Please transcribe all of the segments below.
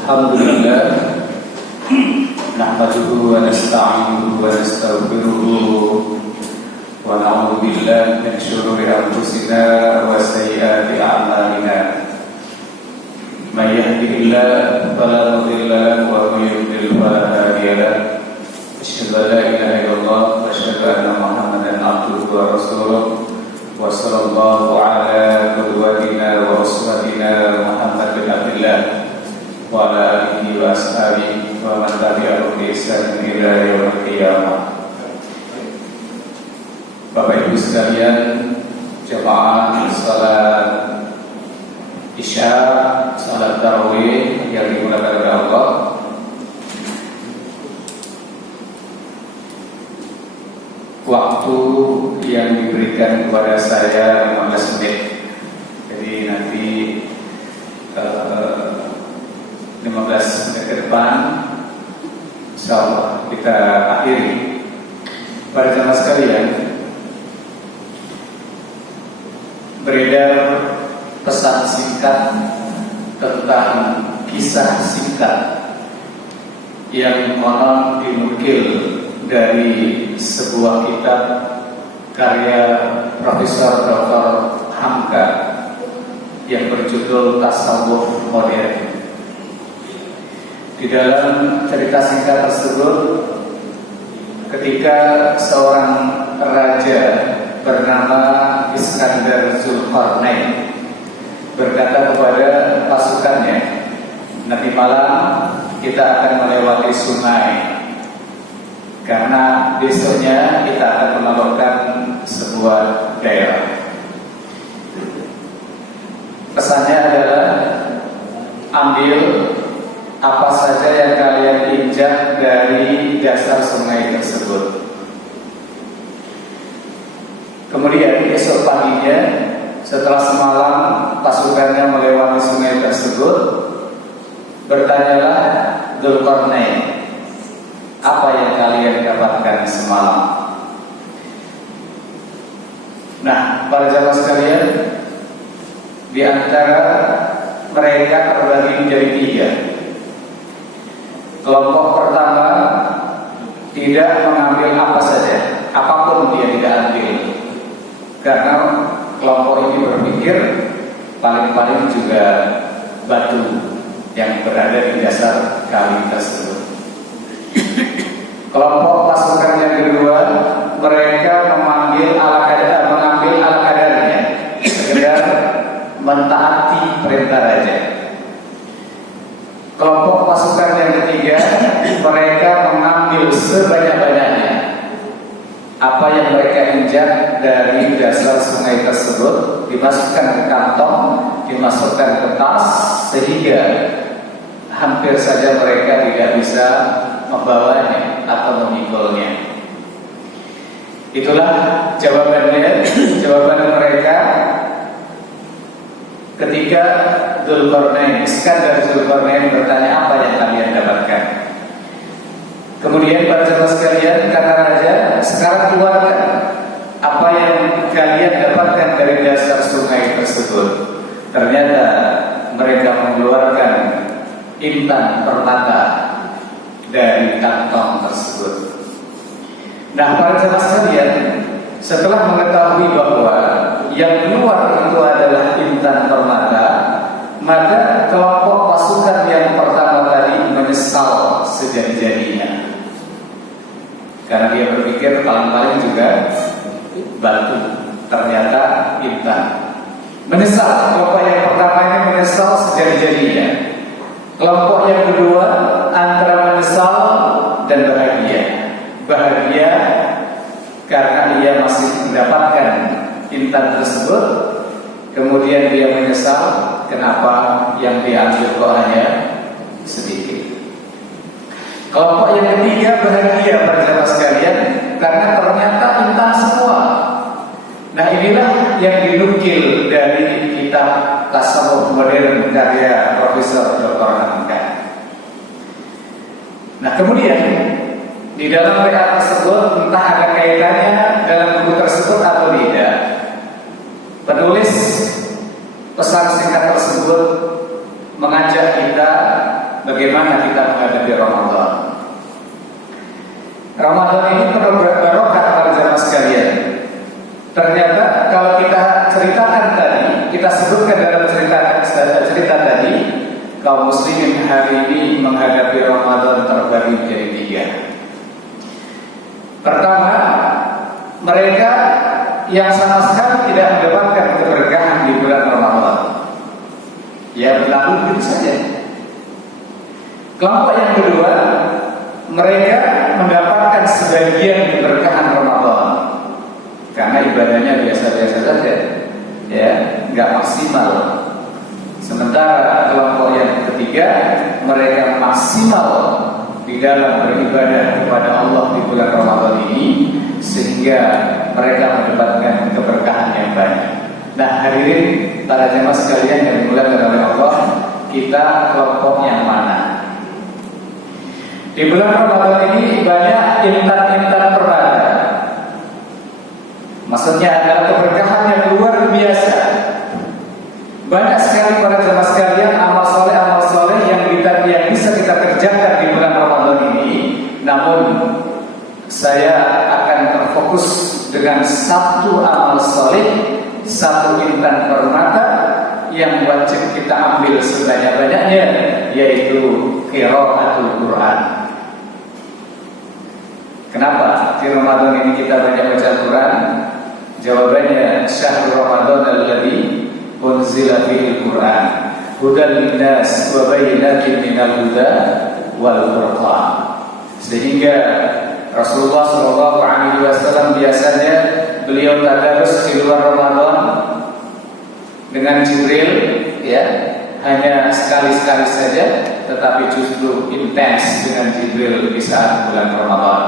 Alhamdulillah nahmaduhu wa nasta'inuhu wa nastaghfiruhu wa na'udzu billahi min shururi anfusina wa sayyiati a'malina. May yahdihillahu fala mudilla lahu wa may yudlil fala hadiya lahu. Asyhadu an la ilaha illallah wa asyhadu anna Muhammadan abduhu wa rasuluh. Wa sallallahu ala qudwatina wa uswatina Muhammad bin Abdillah wa ala alihi wa ashabihi wa man tabi'ahum bi ihsan ila yaumil qiyamah. Bapak Ibu sekalian, jemaah salat Isya, salat tarawih yang dimuliakan oleh Allah. Waktu yang diberikan kepada saya 15 menit. Jadi nanti 15 menit ke depan insyaallah kita akhiri. Para jemaah sekalian, beredar pesan singkat tentang kisah singkat yang konon dinukil dari sebuah kitab karya Profesor Dr. Hamka yang berjudul Tasawuf Modern. Di dalam cerita singkat tersebut, ketika seorang raja bernama Iskandar Zulkarnain berkata kepada pasukannya, nanti malam kita akan melewati sungai, karena besoknya kita akan melakukan sebuah daerah. Pesannya adalah, ambil apa saja yang kalian injak dari dasar sungai tersebut. Kemudian esok paginya, setelah semalam pasukannya melewati sungai tersebut, bertanyalah Dzulqarnain, apa yang kalian dapatkan semalam? Nah, para jamaah sekalian, di antara mereka terbagi menjadi 3. Kelompok pertama tidak mengambil apa saja, apapun dia tidak ambil, karena kelompok ini berpikir paling-paling juga batu yang berada di dasar kali tersebut. Kelompok pasukan yang kedua, mereka mengambil ala kadarnya, sekedar mentaati perintah raja. Kelompok pasukan yang ketiga, mereka mengambil sebanyak-banyaknya apa yang mereka injak dari dasar sungai tersebut, dimasukkan ke kantong, dimasukkan ke tas, sehingga hampir saja mereka tidak bisa membawanya atau memikulnya. Itulah jawaban mereka ketika Iskandar Dzulqarnain bertanya, apa yang kalian dapatkan? Kemudian para jemaah sekalian, kata raja, sekarang keluarkan apa yang kalian dapatkan dari dasar sungai tersebut. Ternyata mereka mengeluarkan intan permata dari kantong tersebut. Nah, para jemaah sekalian, setelah mengetahui bahwa yang keluar itu adalah intan permata, maka kelompok pasukan yang pertama tadi menyesal sejadi-jadinya, karena dia berpikir paling-paling juga batu, ternyata intan. Menyesal, kelompok yang pertama ini menyesal sejadi-jadinya. Kelompok yang kedua antara menyesal dan bahagia. Bahagia karena ia masih mendapatkan intan tersebut. Kemudian dia menyesal, kenapa yang diambil kok hanya sedikit. Kelompok yang ketiga bahagia, para jemaah sekalian, karena ternyata intan semua. Nah, inilah yang dinukil dari kitab Tasawuf Modern karya Profesor Dr. Hamka. Nah, kemudian di dalam rehat tersebut, entah ada kaitannya dalam buku tersebut atau tidak, penulis pesan singkat tersebut mengajak kita bagaimana kita menghadapi Ramadan. Ramadan ini penuh barokah para jamaah sekalian. Ternyata kalau kita ceritakan tadi, kita sebutkan dalam cerita tadi, kaum muslimin hari ini menghadapi Ramadan terbagi menjadi 3. Pertama, mereka yang sama sekali tidak mendapatkan keberkahan di bulan Ramadan, ya berlalu begitu saja. Kelompok yang kedua, mereka mendapatkan sebagian keberkahan Ramadan karena ibadahnya biasa-biasa saja, ya, nggak maksimal. Sementara kelompok yang ketiga, mereka maksimal di dalam beribadah kepada Allah di bulan Ramadan ini, sehingga mereka mendapatkan keberkahan yang banyak. Nah, hadirin para jemaah sekalian yang dimuliakan oleh Allah, kita kelompok yang mana? Di bulan Ramadan ini banyak intan-intan permata. Maksudnya adalah keberkahan yang luar biasa. Banyak sekali para jemaah sekalian amal soleh yang bisa kita kerjakan di bulan Ramadan ini. Namun saya akan terfokus dengan satu amal soleh, satu intan permata yang wajib kita ambil sebanyak-banyaknya, yaitu qiraatul Quran. Kenapa di Ramadan ini kita banyak baca Quran? Jawabannya, syahrul Ramadan alladzi unzila fihi Quran hudan linnas wa bayyinatin minal huda wal furqan. Sehingga Rasulullah SAW biasanya beliau tadarus di luar Ramadan dengan Jibril, ya, hanya sekali-sekali saja, tetapi justru intens dengan Jibril di saat bulan Ramadan.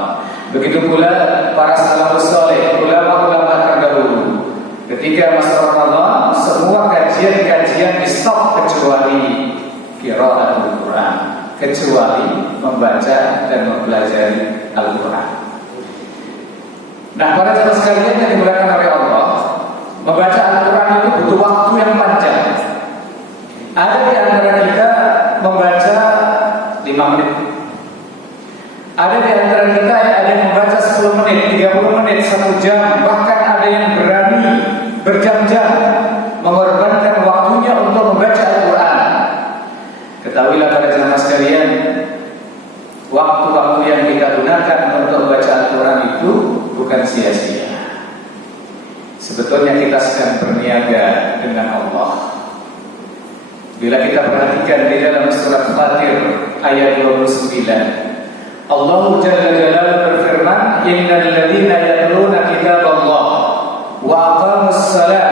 Begitu pula para salafus saleh, ulama-ulama terdahulu, ketika masa Ramadan semua kajian-kajian di stop kecuali qiraatul Quran, kecuali membaca dan mempelajari Al-Quran. Nah, para jemaah sekalian yang dimuliakan oleh Allah, membaca Al-Quran itu butuh waktu yang panjang. Ada di antara kita membaca 5 menit. Ada di antara kita yang ada yang membaca 10 menit, 30 menit, 1 jam. Bahkan ada yang berani berjam-jam mengorbankan waktunya untuk membaca Al-Quran. Ketahuilah para jemaah sekalian, waktu-waktu yang kita gunakan untuk membaca Al-Quran itu bukan sia-sia. Sebetulnya kita sedang berniaga dengan Allah. Bila kita perhatikan di dalam surat Fatir ayat 29, Allah Jalla Jalaluhu berfirman, innal ladzina yatluna kitaballah wa aqamus shalah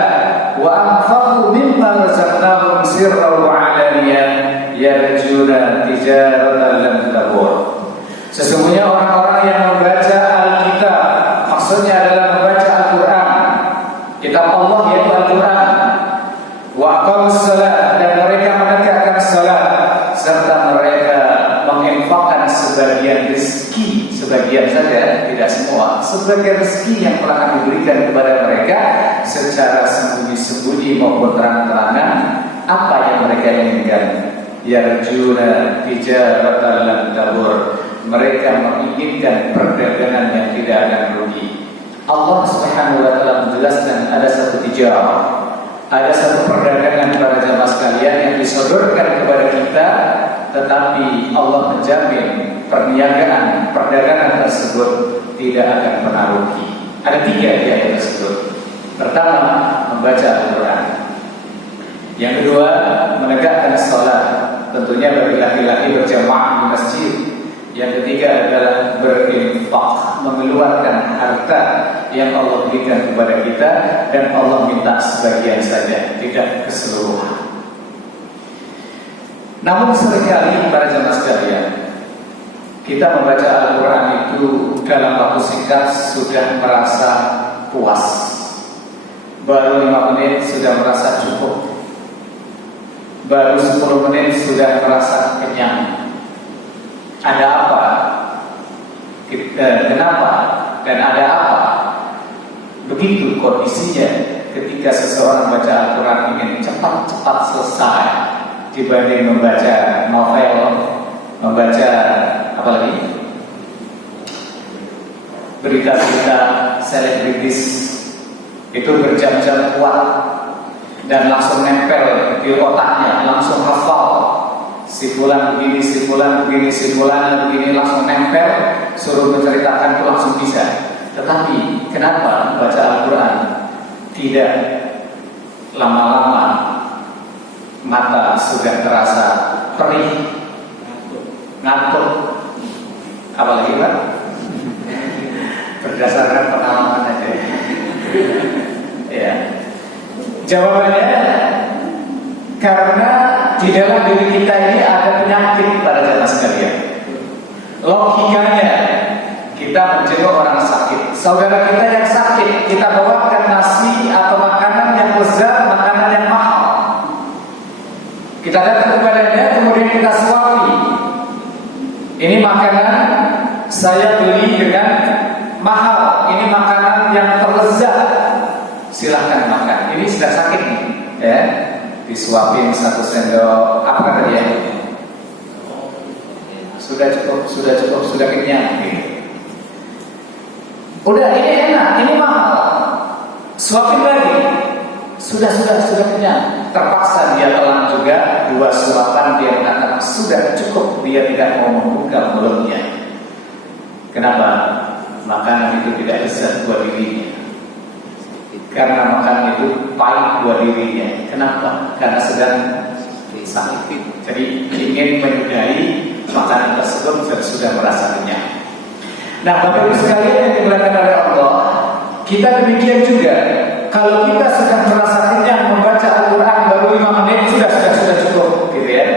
wa anfaqu mimma razaqnahum sirran wa 'alaniyatan yarjuna tijaratan lan tabur. Sesungguhnya orang-orang yang membaca Alkitab, maksudnya adalah membaca Al-Quran, kitab Allah yaitu Al-Quran, wa aqamus shalah, dan mereka menegakkan salat, serta mereka menginfakkan sebagian rezeki, sebagian saja, tidak semua, sebagian rezeki yang telah kami berikan kepada mereka secara sembunyi-sembunyi maupun terang-terangan. Apa yang mereka inginkan? Yarjuna tijaratan lan tabur, mereka menginginkan perdagangan yang tidak akan rugi. Allah Subhanahu wa taala menjelaskan ada satu tijarah, ada satu perdagangan para jamaah sekalian yang disodorkan kepada kita, tetapi Allah menjamin perdagangan tersebut tidak akan pernah rugi. Ada 3 di ayat tersebut. Pertama, membaca Al-Quran. Yang kedua, menegakkan salat, tentunya bagi laki-laki berjamaah di masjid. Yang ketiga adalah berinfak, mengeluarkan harta yang Allah berikan kepada kita, dan Allah minta sebagian saja, tidak keseluruhan. Namun seringkali para jemaah sekalian, kita membaca Al-Quran itu dalam waktu singkat sudah merasa puas. Baru 5 menit sudah merasa cukup. Baru 10 menit sudah merasa kenyang. Ada apa? Kenapa? Dan ada apa? Begitu kondisinya ketika seseorang baca Al-Quran ingin cepat-cepat selesai dibanding membaca novel berita-berita selebritis itu berjam-jam kuat dan langsung nempel di otaknya, langsung hafal. Si fulan begini, si fulan begini, si fulan begini, langsung nempel, suruh menceritakan itu langsung bisa. Tetapi kenapa baca Al-Quran tidak lama-lama mata sudah terasa perih, ngantuk, apalagi Pak? Berdasarkan pengalaman aja. Ya. Jawabannya karena di dalam diri kita ini ada penyakit para jemaah sekalian. Logikanya kita menjenguk orang sakit, saudara kita yang sakit, kita bawakan nasi atau makanan yang lezat, makanan yang mahal. Kita datang kepadanya, kemudian kita suapi. Ini makanan saya beli dengan mahal, ini makanan yang terlezat, silahkan makan. Ini sudah sakit nih, ya. Disuapin 1 sendok, apa kata dia? Sudah cukup, sudah kenyang. Udah, ini enak, ini mahal. Suapin lagi, sudah kenyang. Terpaksa dia telan juga 2 suapan, dia mengatakan sudah cukup, dia tidak mau membuka mulutnya. Kenapa? Makanan itu tidak lezat buat dirinya. Karena makanan itu pahit buat dirinya. Kenapa? Karena sedang sakit. Jadi ingin menyudahi makanan tersebut dan sudah merasa kenyang. Nah, Bapak Ibu sekalian yang dimuliakan oleh Allah, kita demikian juga. Kalau kita sedang merasa kenyang membaca Al-Quran baru 5 menit sudah cukup, gitu ya.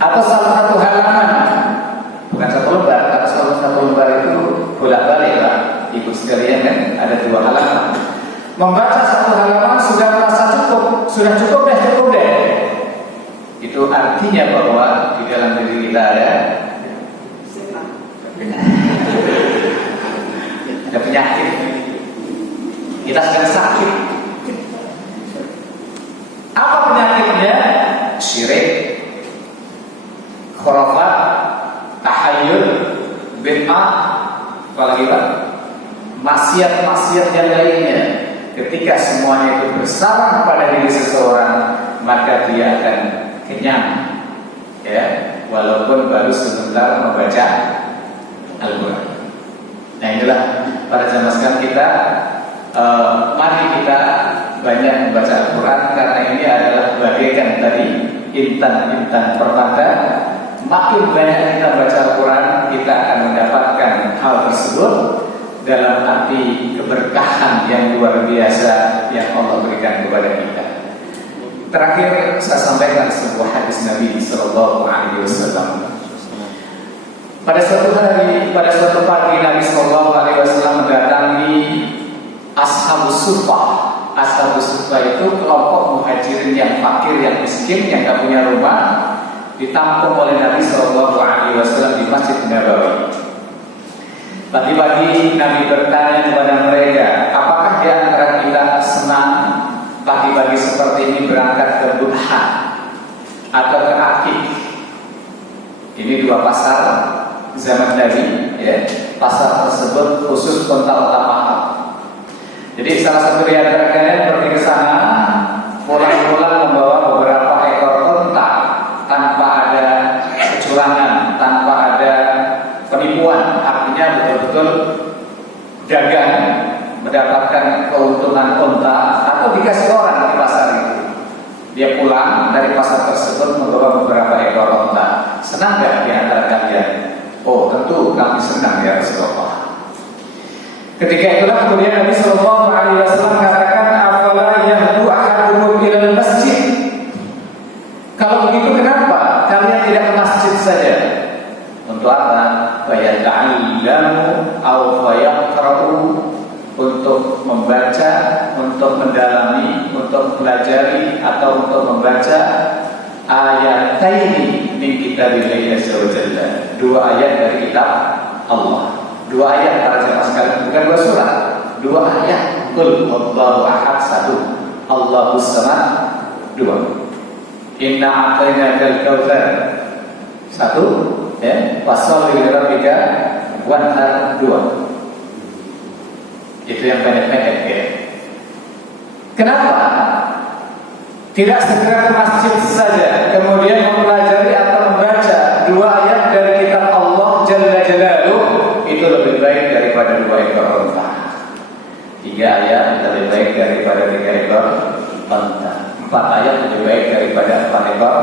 Atau salah satu halaman, bukan 1 lembar, atau 1 lembar itu bolak-balik Pak Ibu sekalian kan, ada 2 halaman. Membaca 1 halaman sudah merasa cukup, cukup deh. Itu artinya bahwa di dalam diri kita ada penyakit. Kita sedang sakit. Apa penyakitnya? Syirik, khurafat, tahayyul, bid'ah, apalagi Pak? Maksiat-maksiat yang lainnya. Ketika semuanya itu bersarang pada diri seseorang, maka dia akan kenyang, ya, walaupun baru sebentar membaca Al-Quran. Nah, inilah para jamaah sekalian kita, mari kita banyak membaca Al-Quran, karena ini adalah bagaikan tadi intan-intan pertanda. Makin banyak kita baca Al-Quran, kita akan mendapatkan hal tersebut dalam arti keberkahan yang luar biasa yang Allah berikan kepada kita. Terakhir saya sampaikan sebuah hadis Nabi Sallallahu Alaihi Wasallam. Pada suatu pagi Nabi Sallallahu Alaihi Wasallam mendatangi Ashabus Suffah. Ashabus Suffah itu kelompok muhajirin yang fakir, yang miskin, yang tak punya rumah, ditampung oleh Nabi Sallallahu Alaihi Wasallam di Masjid Nabawi. Pagi-pagi Nabi bertanya kepada mereka, apakah di antara kita senang pagi-pagi seperti ini berangkat ke Budhan atau ke Akik? Ini 2 pasar zaman tadi, ya. Pasar tersebut khusus unta-unta mahal. Jadi salah satu di antara kalian pergi ke sana, pulang-pulang membawa beberapa ekor unta tanpa ada kecurangan, tanpa ada penipuan, artinya betul-betul dagang, mendapatkan keuntungan unta atau dikasih orang di pasar itu. Dia pulang dari pasar tersebut membawa beberapa ekor unta. Senang gak di antara kalian? Oh, tentu kami senang ya Rasulullah. Ketika itulah kemudian Nabi Sallallahu Alaihi Wasallam mengatakan, afala yahdu ahadukum ilal masjid. Kalau begitu kenapa kalian tidak ke masjid saja? Untuk apa? Fayata'allamu aw fayaqra'u, untuk membaca, untuk mendalami, untuk pelajari, atau untuk membaca ayataini min kitabillahi azza wa jalla. 2 ayat dari kitab Allah. 2 ayat para jemaah sekalian, bukan 2 surat. 2 ayat. Qul huwallahu ahad 1, Allahus samad 2. Inna a'tainakal kautsar 1, ya, pasal li rabbika wanhar 2. Itu yang pendek-pendek ya. Kenapa? Tidak segera ke masjid saja, kemudian mempelajari atau membaca 2 ayat dari kitab Allah Jalla Jalaluhu, itu lebih baik daripada 2 ekor unta. 3 ayat lebih baik daripada 3 ekor unta. 4 ayat lebih baik daripada 4 ekor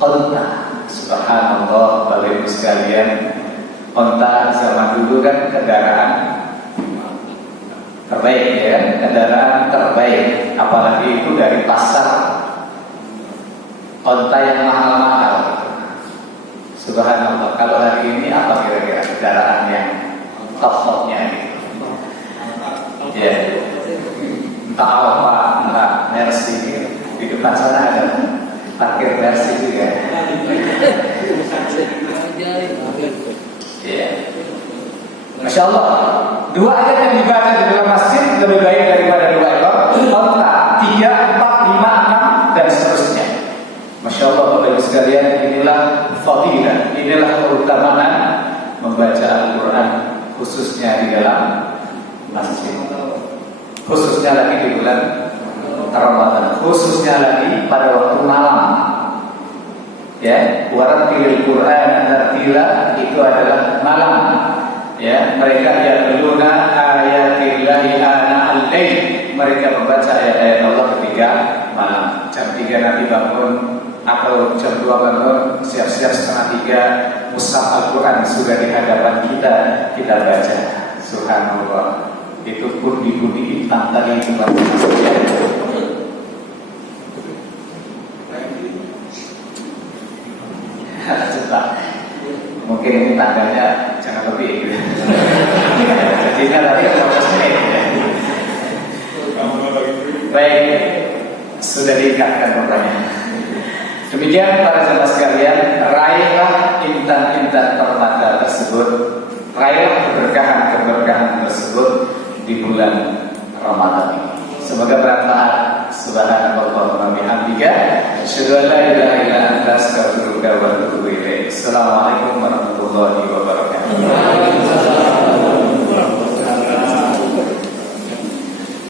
unta. Subhanallah, Bapak Ibu sekalian, unta zaman dulu kan kendaraan terbaik ya, kendaraan terbaik, apalagi itu dari pasar unta yang mahal-mahal. Subhanallah, kalau hari ini apa kira-kira kendaraan yang top-topnya gitu? Ya, entah apa, entah Mercy, di depan sana ada parkir Mercy juga. Ya, Masya Allah, 2 ayat yang dibaca di dalam masjid lebih baik daripada 2 ekor unta, 3, 4, 5, 6 dan seterusnya. Masya Allah, Bapak Ibu sekalian, inilah fadilah, inilah keutamaan membaca Al-Quran, khususnya di dalam masjid, khususnya lagi di bulan Ramadan, khususnya lagi pada waktu malam. Ya, warattilil Quran tartila, itu adalah malam. Ya, mereka yatluna ayatillahi ana al-lail, mereka membaca ayat-ayat Allah ketika malam. Jam 3 nanti bangun atau jam 2 bangun, siap-siap setengah 3 mushaf Al-Quran sudah di hadapan kita baca. Subhanallah, itu pun bunyi tantang itu baca. Cepat. Mungkin ini tandanya jangan lebih. Jadinya tadi 15 menit. Baik, sudah diikatkan pertanyaan. Demikian para jemaah sekalian, raihlah intan-intan permata tersebut, raihlah keberkahan tersebut di bulan Ramadan ini. Semoga bermanfaat. Subhanallah wa bihamdika, asyhadu an la ilaha illa anta, astaghfiruka wa atubu ilaik. Assalamualaikum warahmatullahi wabarakatuh.